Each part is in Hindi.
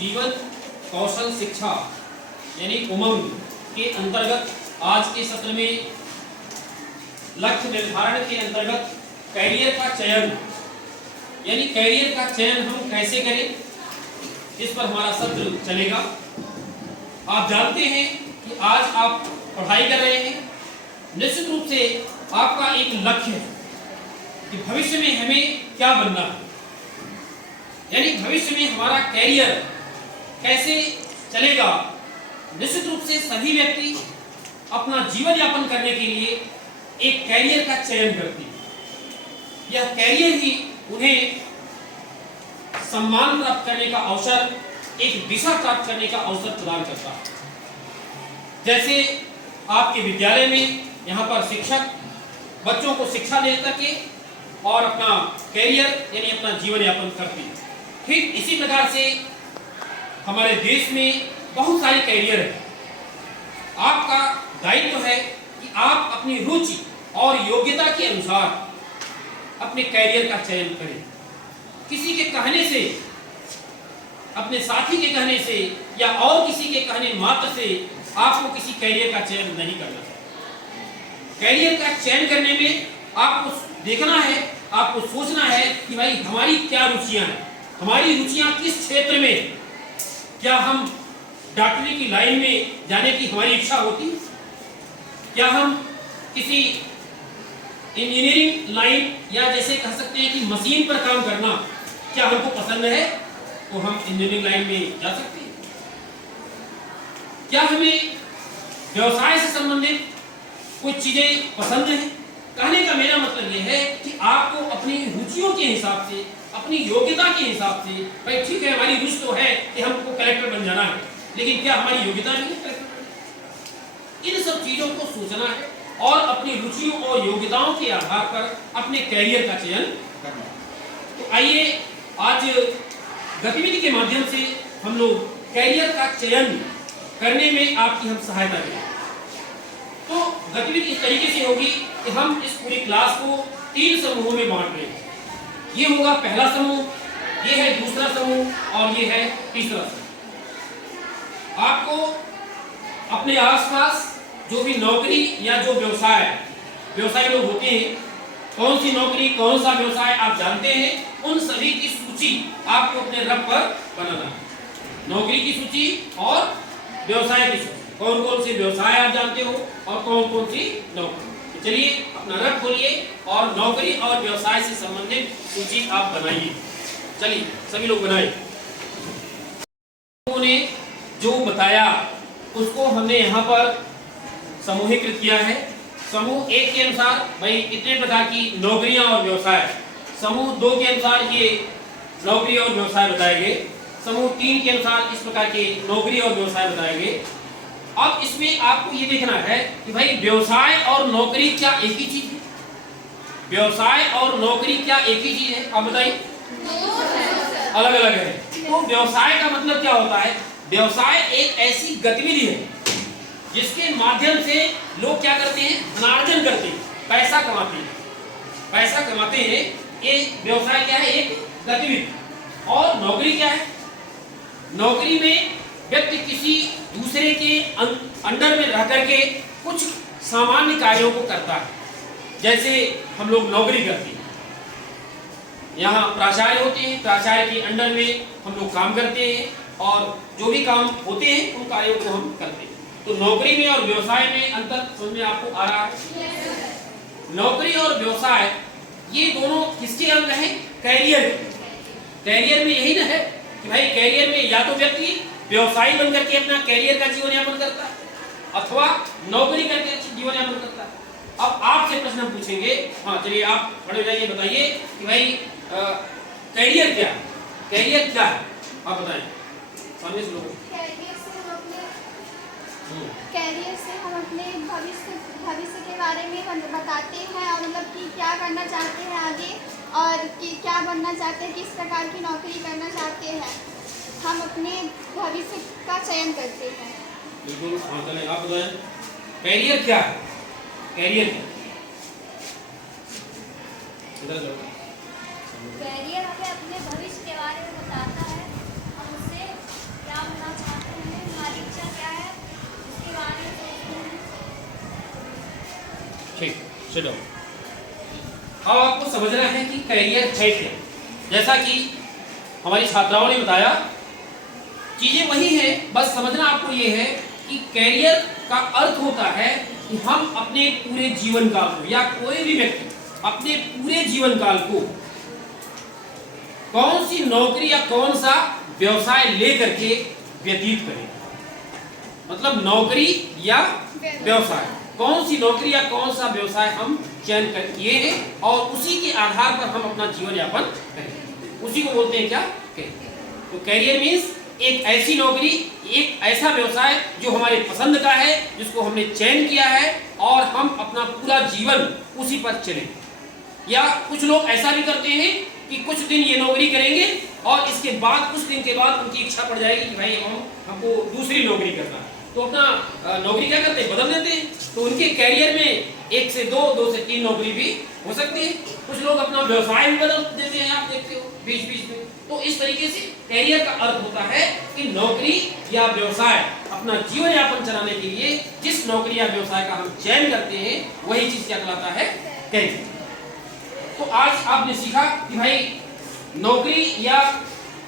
जीवन कौशल शिक्षा यानी उमंग के अंतर्गत आज के सत्र में लक्ष्य निर्धारण के अंतर्गत कैरियर का चयन यानी कैरियर का चयन हम कैसे करें, इस पर हमारा सत्र चलेगा। आप जानते हैं कि आज आप पढ़ाई कर रहे हैं, निश्चित रूप से आपका एक लक्ष्य है कि भविष्य में हमें क्या बनना है, यानी भविष्य में हमारा कैरियर कैसे चलेगा। निश्चित रूप से सभी व्यक्ति अपना जीवन यापन करने के लिए एक कैरियर का चयन करते हैं। यह कैरियर ही उन्हें सम्मान प्राप्त करने का अवसर, एक दिशा प्राप्त करने का अवसर प्रदान करता है। जैसे आपके विद्यालय में यहाँ पर शिक्षक बच्चों को शिक्षा दे करके और अपना कैरियर यानी अपना जीवन यापन करते हैं, ठीक इसी प्रकार से हमारे देश में बहुत सारे कैरियर हैं। आपका दायित्व है कि आप अपनी रुचि और योग्यता के अनुसार अपने कैरियर का चयन करें। किसी के कहने से, अपने साथी के कहने से या और किसी के कहने मात्र से आपको किसी कैरियर का चयन नहीं करना चाहिए। कैरियर का चयन करने में आपको देखना है, आपको सोचना है कि भाई हमारी क्या रुचियां हैं, हमारी रुचियां किस क्षेत्र में, क्या हम डॉक्टरी की लाइन में जाने की हमारी इच्छा होती है, क्या हम किसी इंजीनियरिंग लाइन या जैसे कह सकते हैं कि मशीन पर काम करना क्या हमको पसंद है, तो हम इंजीनियरिंग लाइन में जा सकते हैं। क्या हमें व्यवसाय से संबंधित कुछ चीजें पसंद हैं। कहने का मेरा मतलब यह है कि आपको अपनी रुचियों के हिसाब से, अपनी योग्यता के हिसाब से, भाई ठीक है हमारी रुचि तो है कि हमको कलेक्टर बन जाना है, लेकिन क्या हमारी योग्यता नहीं है कलेक्टर बनने? इन सब चीजों को सोचना है और अपनी रुचियों और योग्यताओं के आधार पर अपने कैरियर का चयन करना है। तो आइए आज गतिविधि के माध्यम से हम लोग कैरियर का चयन करने में आपकी हम सहायता करें। तो गतिविधि इस तरीके से होगी कि हम इस पूरी क्लास को 3 समूहों में बांट रहे हैं। ये होगा पहला समूह, ये है दूसरा समूह और ये है तीसरा समूह। आपको अपने आसपास जो भी नौकरी या जो व्यवसाय लोग होते हैं, कौन सी नौकरी कौन सा व्यवसाय आप जानते हैं, उन सभी की सूची आपको अपने रफ पर बनाना है। नौकरी की सूची और व्यवसाय की सूची, कौन कौन से व्यवसाय आप जानते हो और कौन कौन सी नौकरी। तो चलिए अपना रफ खोलिए और नौकरी और व्यवसाय से संबंधित सूची आप बनाइए। चलिए सभी लोग बनाए। उन्होंने जो बताया उसको हमने यहाँ पर समूहीकृत किया है। समूह 1 के अनुसार भाई कितने प्रकार की नौकरियां और व्यवसाय, समूह 2 के अनुसार ये नौकरी और व्यवसाय बताए गए, समूह 3 के अनुसार इस प्रकार के नौकरी और व्यवसाय बताए गए। अब इसमें आपको ये देखना है कि भाई व्यवसाय और नौकरी क्या एक ही चीज है? व्यवसाय और नौकरी क्या एक ही चीज है? आप बताइए। अलग अलग है। तो व्यवसाय का मतलब क्या होता है? व्यवसाय एक ऐसी गतिविधि है जिसके माध्यम से लोग क्या करते हैं, धनार्जन करते हैं, पैसा कमाते हैं, पैसा कमाते हैं। ये व्यवसाय क्या है? एक गतिविधि। और नौकरी क्या है? नौकरी में व्यक्ति किसी दूसरे के अंडर में रह करके कुछ सामान्य कार्यों को करता है। जैसे हम लोग नौकरी करते हैं, यहाँ प्राचार्य होते हैं, प्राचार्य के अंडर में हम लोग काम करते हैं और जो भी काम होते हैं उन कार्यों को हम करते हैं। तो नौकरी में और व्यवसाय में अंतर समझ में आपको आ रहा है? नौकरी और व्यवसाय ये दोनों किसके अंग हैं? कैरियर। कैरियर में यही ना है कि भाई कैरियर में या तो व्यक्ति व्यवसायी बन करके अपना कैरियर का जीवन यापन करता है अथवा नौकरी करके जीवन यापन करता है। अब आपसे प्रश्न पूछेंगे, हाँ चलिए आप खड़े हो जाइए, बताइए कि भाई कैरियर क्या है? कैरियर क्या है आप बताएं सामने से लोगों। कैरियर से हम अपने भविष्य के बारे में बताते हैं और मतलब कि क्या करना चाहते हैं आगे और कि क्या बनना चाहते हैं, किस प्रकार की नौकरी करना चाहते हैं। हम अपने भविष्य का चयन करते हैं। बिल्कुल, हाँ चलें आप बताएं कैरियर क्या है? कैरियर कैरियर हमें अपने भविष्य के बारे में बताता है। हम उससे चलो, अब आपको समझना है कि कैरियर है क्या। जैसा कि हमारी छात्राओं ने बताया, चीजें वही है, बस समझना आपको ये है कि कैरियर का अर्थ होता है कि हम अपने पूरे जीवन काल को, या कोई भी व्यक्ति अपने पूरे जीवन काल को कौन सी नौकरी या कौन सा व्यवसाय लेकर के व्यतीत करें। मतलब नौकरी या व्यवसाय, कौन सी नौकरी या कौन सा व्यवसाय हम चयन किए हैं और उसी के आधार पर हम अपना जीवन यापन करें, उसी को बोलते हैं क्या, कैरियर। तो कैरियर मीन्स एक ऐसी नौकरी, एक ऐसा व्यवसाय जो हमारे पसंद का है, जिसको हमने चयन किया है और हम अपना पूरा जीवन उसी पर चलें। या कुछ लोग ऐसा भी करते हैं कि कुछ दिन ये नौकरी करेंगे और इसके बाद कुछ दिन के बाद उनकी इच्छा पड़ जाएगी कि भाई हमको दूसरी नौकरी करना है, तो अपना नौकरी क्या करते हैं, बदल देते हैं। तो उनके कैरियर में 1 से 2, 2 से 3 नौकरी भी हो सकती है। कुछ लोग अपना व्यवसाय भी बदल देते हैं, आप देखते हो बीच बीच में। तो इस तरीके से कैरियर का अर्थ होता है कि नौकरी या व्यवसाय, अपना जीवन यापन चलाने के लिए जिस नौकरी या व्यवसाय का हम चयन करते हैं वही चीज क्या कहलाता है, कैरियर। तो आज आपने सीखा कि भाई नौकरी या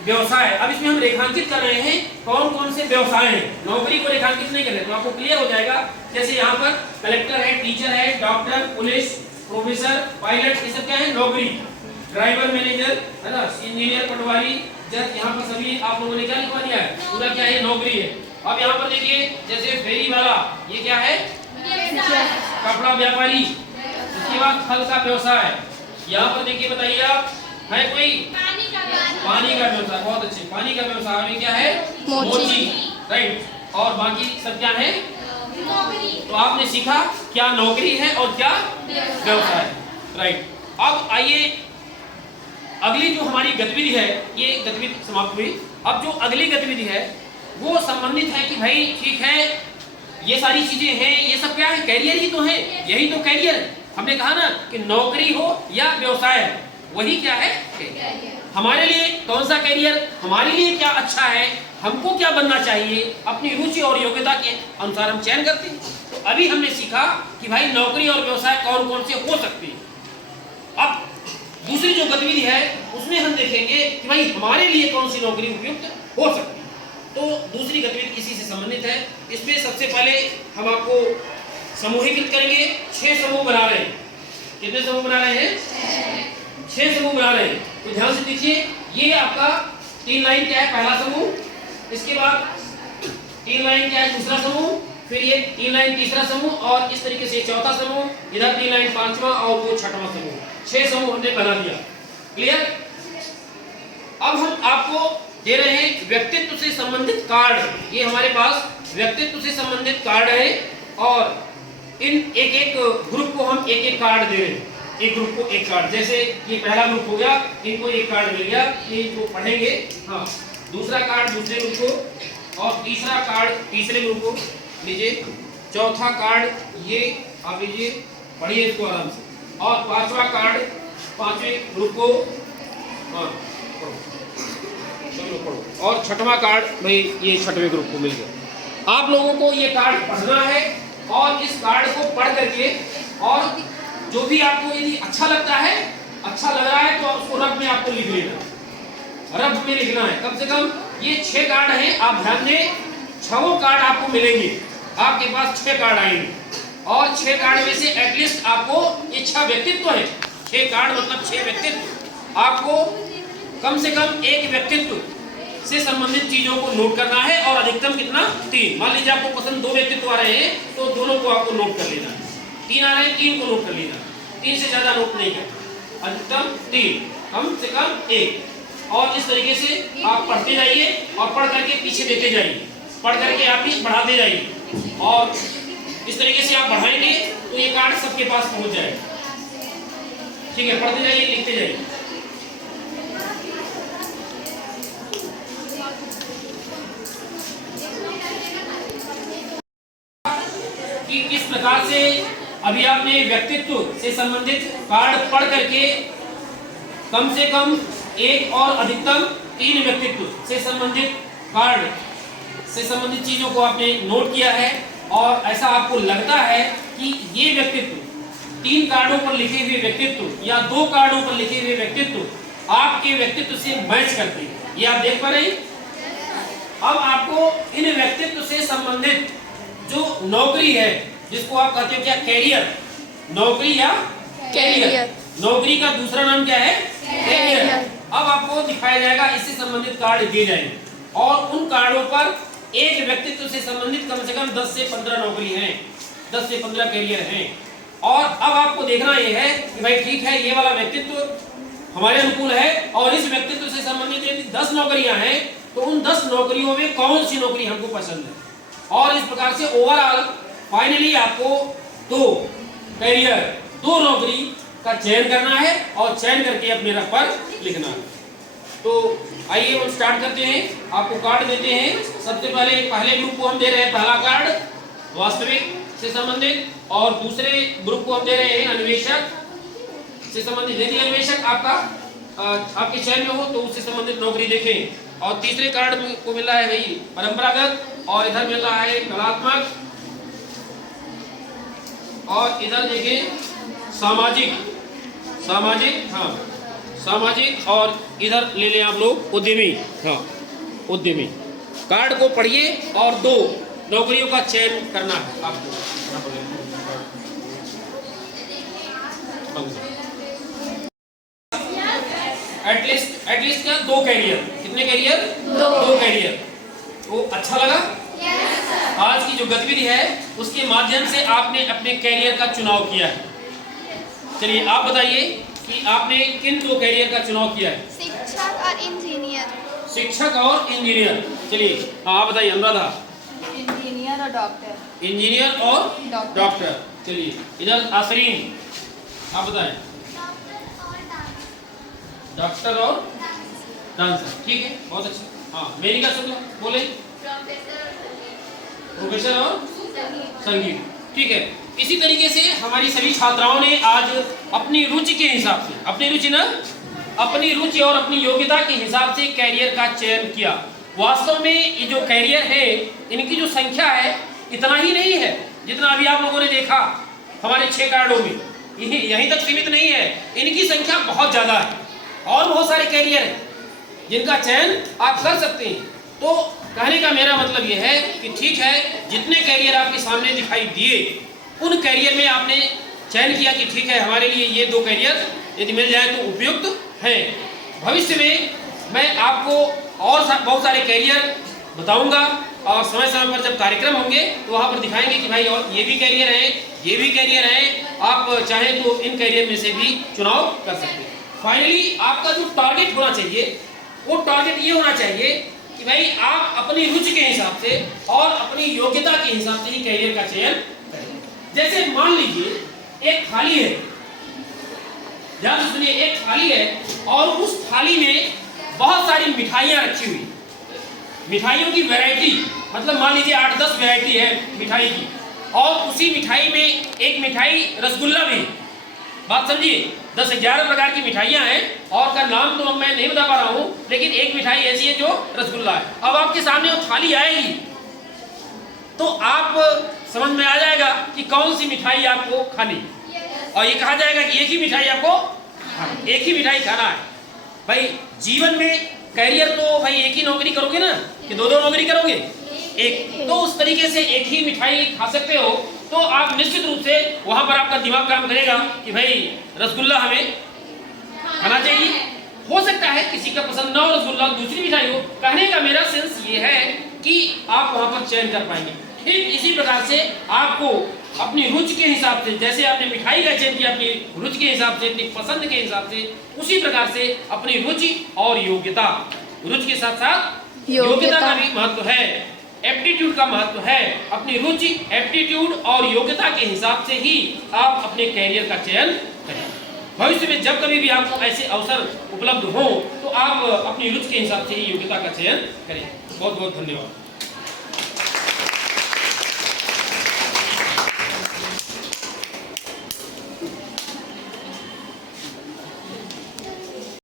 व्यवसाय, अब इसमें हम रेखांकित कर रहे हैं कौन कौन से व्यवसाय हैं, नौकरी को रेखांकित नहीं कर रहे, तो आपको क्लियर हो जाएगा। जैसे यहाँ पर कलेक्टर है, टीचर है, डॉक्टर, पुलिस, प्रोफेसर, पायलट, ये सब क्या है, नौकरी। ड्राइवर, मैनेजर, है ना, इंजीनियर, पटवारी, जज, यहाँ पर सभी आप लोगों ने क्या लिखवा दिया है, पूरा क्या है, नौकरी है। अब यहाँ पर देखिए, जैसे फेरी वाला, ये क्या है, कपड़ा व्यापारी। इसके बाद फल का व्यवसाय, यहाँ पर देखिए, बताइए आप, है कोई पानी का व्यवसाय, बहुत अच्छे, पानी का व्यवसाय में क्या है, मोची, राइट। और बाकी सब क्या है, तो आपने सीखा क्या नौकरी है और क्या व्यवसाय, राइट। अब आइए अगली जो हमारी गतिविधि है, ये गतिविधि समाप्त हुई। अब जो अगली गतिविधि है वो संबंधित है कि भाई ठीक है, ये सारी चीजें हैं, ये सब क्या है, कैरियर ही तो है, यही तो कैरियर है। हमने कहा ना कि नौकरी हो या व्यवसाय हो, वही क्या है, कैरियर। हमारे लिए कौन सा कैरियर, हमारे लिए क्या अच्छा है, हमको क्या बनना चाहिए, अपनी रुचि और योग्यता के अनुसार हम चयन करते हैं। तो अभी हमने सीखा कि भाई नौकरी और व्यवसाय कौन कौन से हो सकते हैं। अब दूसरी जो गतिविधि है उसमें हम देखेंगे कि भाई हमारे लिए कौन सी नौकरी उपयुक्त हो सकती है। तो दूसरी गतिविधि इसी से संबंधित है। इसमें सबसे पहले हम आपको समूहीकृत करेंगे। 6 समूह बना रहे हैं। कितने समूह बना रहे हैं, 6 समूह बना रहे हैं। तो ध्यान से देखिए, ये आपका 3 लाइन क्या है, पहला समूह, इसके बाद 3 लाइन क्या है, दूसरा समूह, फिर ये 3 लाइन तीसरा समूह, और इस तरीके से चौथा समूह, इधर 3 लाइन पांचवा और वो छठवां समूह। 6 समूह हमने बना दिया, क्लियर। अब हम आपको दे रहे हैं व्यक्तित्व से संबंधित कार्ड। ये हमारे पास व्यक्तित्व से संबंधित कार्ड है और इन एक एक ग्रुप को हम एक एक कार्ड दे रहे हैं, एक ग्रुप को एक कार्ड। जैसे ये पहला ग्रुप हो गया, इनको एक कार्ड मिल गया, ये इनको पढ़ेंगे, हाँ। दूसरा कार्ड दूसरे ग्रुप को, और तीसरा कार्ड तीसरे ग्रुप को लीजिए, चौथा कार्ड ये आप लीजिए, पढ़िए इसको आराम से, और 5वां कार्ड 5वें ग्रुप को, हाँ चलो पढ़ो, और 6वां कार्ड भाई ये 6वें ग्रुप को मिल गया। आप लोगों को ये कार्ड पढ़ना है और इस कार्ड को पढ़ करके, और जो भी आपको यदि अच्छा लगता है, अच्छा लग रहा है, तो उसको रफ में आपको लिख लेना, रफ में लिखना है। कम से कम ये 6 कार्ड हैं, आप ध्यान दें, 6 कार्ड आपको मिलेंगे, आपके पास 6 कार्ड आएंगे, और 6 कार्ड में से एटलीस्ट आपको ये 6 व्यक्तित्व है, 6 कार्ड मतलब 6 व्यक्तित्व, आपको कम से कम एक व्यक्तित्व से संबंधित चीजों को नोट करना है, और अधिकतम कितना, 3। मान लीजिए आपको पसंद 2 व्यक्तित्व आ रहे हैं, तो दोनों को आपको नोट कर लेना है। 3 आ रहे हैं, 3 को नोट कर लेना, 3 से ज्यादा नोट नहीं करना, अधिकतम 3, कम से कम 1। और इस तरीके से आप पढ़ते जाइए और पढ़ करके पीछे देते जाइए, पढ़ करके आप भी बढ़ाते जाइए, और इस तरीके से आप बढ़ाएंगे तो ये कार्ड सबके पास पहुंच जाएगा। ठीक है, पढ़ते जाइए, लिखते जाइए। कि किस प्रकार से अभी आपने व्यक्तित्व से संबंधित कार्ड पढ़ करके कम से कम 1 और अधिकतम 3 व्यक्तित्व से संबंधित कार्ड से संबंधित चीजों को आपने नोट किया है, और ऐसा आपको लगता है कि ये व्यक्तित्व 3 कार्डों पर लिखे हुए व्यक्तित्व या 2 कार्डों पर लिखे हुए व्यक्तित्व आपके व्यक्तित्व से मैच करते हैं। ये आप देख पा रहे हैं। अब आपको इन व्यक्तित्व से संबंधित जो नौकरी है, जिसको आप कहते हो क्या, कैरियर, नौकरी या कैरियर, नौकरी का दूसरा नाम क्या है, कैरियर। अब आपको दिखाया जाएगा, इससे संबंधित कार्ड दिए जाएंगे और उन कार्डों पर एक व्यक्तित्व से संबंधित कम से कम 10 से 15 नौकरी हैं, 10 से 15 कैरियर हैं। और अब आपको देखना यह है कि भाई ठीक है, ये वाला व्यक्तित्व हमारे अनुकूल है और इस व्यक्तित्व से संबंधित यदि 10 नौकरियां हैं तो उन 10 नौकरियों में कौन सी नौकरी हमको पसंद है। और इस प्रकार से ओवरऑल फाइनली आपको 2 कैरियर, 2 नौकरी का चयन करना है और चयन करके अपने रफ पर लिखना है। तो आइए हम स्टार्ट करते हैं। आपको कार्ड देते हैं। सबसे पहले ग्रुप को हम दे रहे हैं पहला कार्ड वास्तविक से संबंधित और दूसरे ग्रुप को हम दे रहे हैं अन्वेषक से संबंधित। यदि अन्वेषक आपके चयन में हो तो उससे संबंधित नौकरी देखें। और तीसरे कार्ड को मिल रहा है भाई परंपरागत और इधर मिल रहा है कलात्मक और इधर देखें सामाजिक, हाँ सामाजिक और इधर ले लें आप लोग उद्यमी, हाँ उद्यमी। कार्ड को पढ़िए और 2 नौकरियों का चयन करना है आपको। एटलीस्ट क्या 2 कैरियर, कितने कैरियर, 2 कैरियर। वो अच्छा लगा? आज की जो गतिविधि है उसके माध्यम से आपने अपने कैरियर का चुनाव किया है। चलिए आप बताइए कि आपने किन 2 कैरियर का चुनाव किया है? शिक्षक और इंजीनियर। शिक्षक और इंजीनियर। चलिए हाँ आप बताइए अनुराधा। इंजीनियर और डॉक्टर। इंजीनियर और डॉक्टर। चलिए इधर आसरीन आप बताएं। डॉक्टर और डांसर। ठीक है, बहुत अच्छा। हाँ मेरिका शुक्ला बोले। प्रोफेसर और संगीत। ठीक है, इसी तरीके से हमारी सभी छात्राओं ने आज अपनी रुचि के हिसाब से, अपनी रुचि और अपनी योग्यता के हिसाब से कैरियर का चयन किया। वास्तव में ये जो कैरियर है इनकी जो संख्या है इतना ही नहीं है जितना अभी आप लोगों ने देखा हमारे 6 कार्डों में, यहीं तक सीमित नहीं है। इनकी संख्या बहुत ज़्यादा है और बहुत सारे कैरियर हैं जिनका चयन आप कर सकते हैं। तो कहने का मेरा मतलब यह है कि ठीक है, जितने कैरियर आपके सामने दिखाई दिए उन कैरियर में आपने चयन किया कि ठीक है हमारे लिए ये 2 कैरियर यदि मिल जाए तो उपयुक्त है। भविष्य में मैं आपको और बहुत सारे कैरियर बताऊंगा और समय समय पर जब कार्यक्रम होंगे तो वहाँ पर दिखाएंगे कि भाई और ये भी कैरियर है, ये भी कैरियर है। आप चाहें तो इन कैरियर में से भी चुनाव कर सकते हैं। फाइनली आपका जो टारगेट होना चाहिए वो टारगेट ये होना चाहिए कि भाई आप अपनी रुचि के हिसाब से और अपनी योग्यता के हिसाब से ही कैरियर का चयन करें। जैसे मान लीजिए एक थाली है, ध्यान से सुनिए, एक थाली है और उस थाली में बहुत सारी मिठाइयाँ रखी हुई, मिठाइयों की वैरायटी, मतलब मान लीजिए 8-10 वैरायटी है मिठाई की और उसी मिठाई में एक मिठाई रसगुल्ला भी। बात समझिए, 10-11 प्रकार की मिठाइयाँ हैं और का नाम तो मैं नहीं बता पा रहा हूँ, लेकिन एक मिठाई ऐसी है जो रसगुल्ला है। अब आपके सामने वो थाली आएगी तो आप समझ में आ जाएगा कि कौन सी मिठाई आपको खानी और ये कहा जाएगा कि एक ही मिठाई आपको, एक ही मिठाई खाना है। भाई जीवन में कैरियर तो भाई एक ही नौकरी करोगे ना कि 2-2 नौकरी करोगे? एक। तो उस तरीके से एक ही मिठाई खा सकते हो तो आप निश्चित रूप से वहां पर आपका दिमाग काम करेगा कि भाई रसगुल्ला हमें खाना चाहिए। हो सकता है किसी का पसंद ना हो रसगुल्ला, दूसरी मिठाई हो। कहने का मेरा सेंस ये है कि आप वहां पर चयन कर पाएंगे। ठीक इसी प्रकार से आपको अपनी रुचि के हिसाब से, जैसे आपने मिठाई का चयन किया अपनी रुचि के हिसाब से, अपनी पसंद के हिसाब से, उसी प्रकार से अपनी रुचि और योग्यता, रुचि के साथ साथ योग्यता का भी महत्व है, एप्टीट्यूड का महत्व है। अपनी रुचि, एप्टीट्यूड और योग्यता के हिसाब से ही आप अपने कैरियर का चयन करें। भविष्य में जब कभी भी आपको ऐसे अवसर उपलब्ध हो तो आप अपनी रुचि के हिसाब से ही योग्यता का चयन करें। बहुत बहुत धन्यवाद।